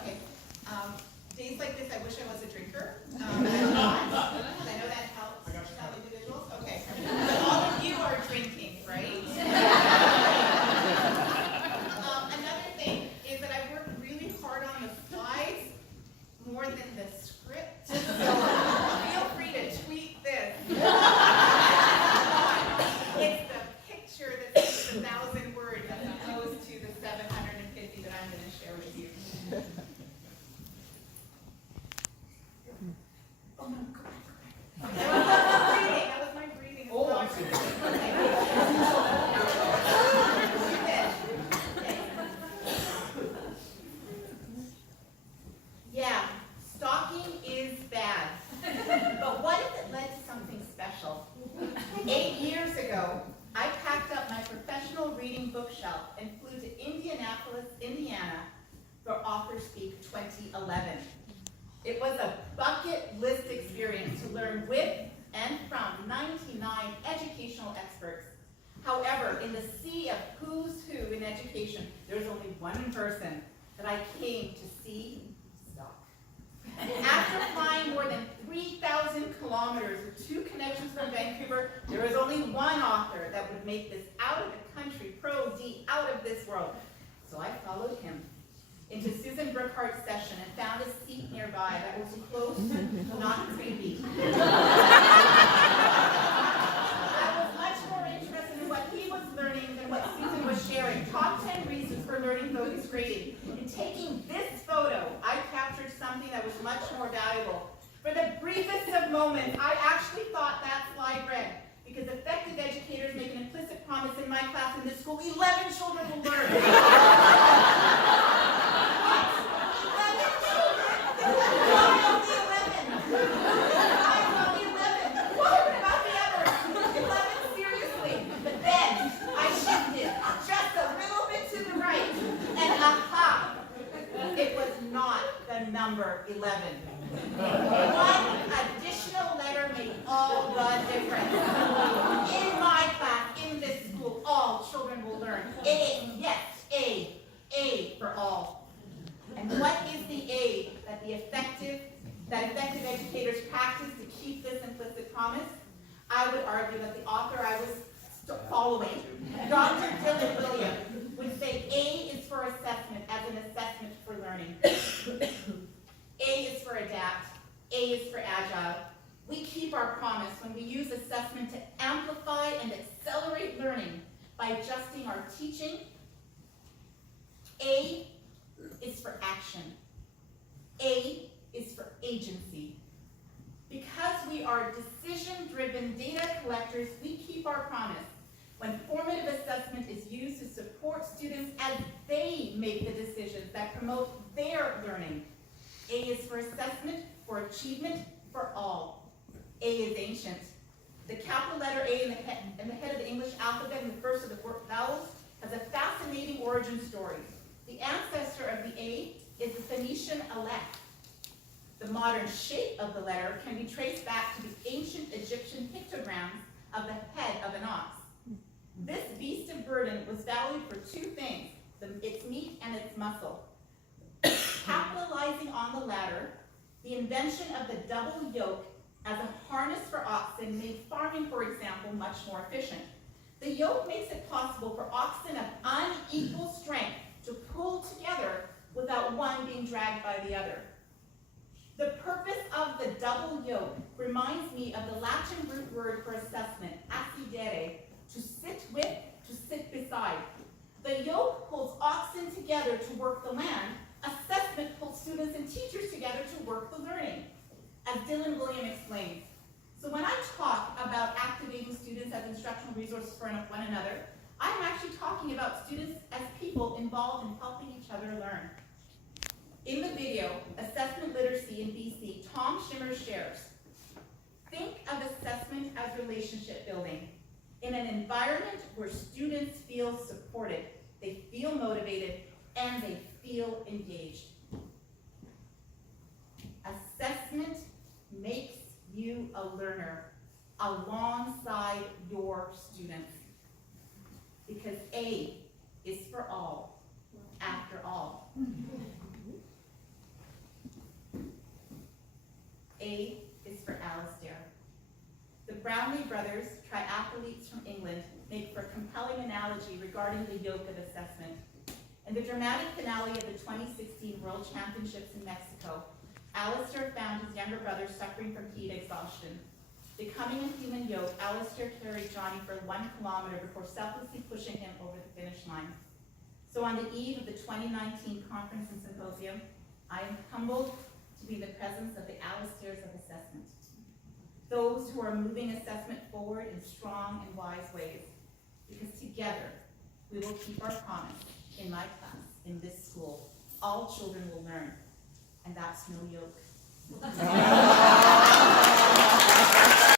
Okay. Days like this, I wish I was a drinker. I'm not. I know that helps some individuals. Okay. But all of you are drinking, right? Another thing is that I worked really hard on the slides more than the script. So feel free to tweet this. It's the picture that says 1,000 words as opposed to the 750 that I'm going to share with you. Oh no, go back. That was my breathing. Oh, I see. Yeah, stalking is bad. But what if it led to something special? 8 years ago, I packed up my professional reading bookshelf and flew to Indianapolis, Indiana for AuthorSpeak 2011. It was a bucket list experience to learn with and from 99 educational experts. However, in the sea of who's who in education, there's only one person that I came to see stalk. After flying more than 3,000 kilometers with 2 connections from Vancouver, there was only one author that would make this out of the country, pro D, out of this world. So I followed him into Susan Brookhart's session and found a seat nearby that was close, not creepy. I was much more interested in what he was learning than what Susan was sharing. Top 10 reasons for learning focus grading. In taking this photo, I captured something that was much more valuable. For the briefest of moments, I actually thought that slide read, because effective educators make an implicit promise in my class in this school, 11 children will learn. Number 11. One additional letter made all the difference. In my class, in this school, all children will learn. A, yes, A for all. And what is the A that effective educators practice to keep this implicit promise? I would argue that the author I was following, Dr. Dylan Williams, would say A is for assessment as an assessment for learning. A is for adapt. A is for agile. We keep our promise when we use assessment to amplify and accelerate learning by adjusting our teaching. A is for action. A is for agency. Because we are decision-driven data collectors, we keep our promise when formative assessment is used to support students as they make the decisions that promote their learning. A is for assessment, for achievement, for all. A is ancient. The capital letter A in the head of the English alphabet and the first of the vowels has a fascinating origin story. The ancestor of the A is the Phoenician Aleph. The modern shape of the letter can be traced back to the ancient Egyptian pictograms of the head of an ox. This beast of burden was valued for 2 things, its meat and its muscle. Capitalizing on the latter, the invention of the double yoke as a harness for oxen made farming, for example, much more efficient. The yoke makes it possible for oxen of unequal strength to pull together without one being dragged by the other. The purpose of the double yoke reminds me of the Latin root word for assessment, assidere, to sit with, to sit beside. The yoke pulls oxen together to work the land. Assessment pulls students and teachers together to work the learning, as Dylan Williams explains. So when I talk about activating students as instructional resources for one another, I'm actually talking about students as people involved in helping each other learn. In the video, Assessment Literacy in BC, Tom Shimmer shares, think of assessment as relationship building. In an environment where students feel supported, they feel motivated, and they feel engaged. Assessment makes you a learner alongside your students. Because A is for all, after all. A is for Alistair. The Brownlee brothers, triathletes from England, make for a compelling analogy regarding the yoke of assessment. In the dramatic finale of the 2016 World Championships in Mexico, Alistair found his younger brother suffering from heat exhaustion. Becoming a human yoke, Alistair carried Johnny for 1 kilometer before selflessly pushing him over the finish line. So on the eve of the 2019 conference and symposium, I am humbled to be in the presence of the Alistairs of assessment. Those who are moving assessment forward in strong and wise ways, because together we will keep our promise. In my class, in this school, all children will learn, and that's no yoke.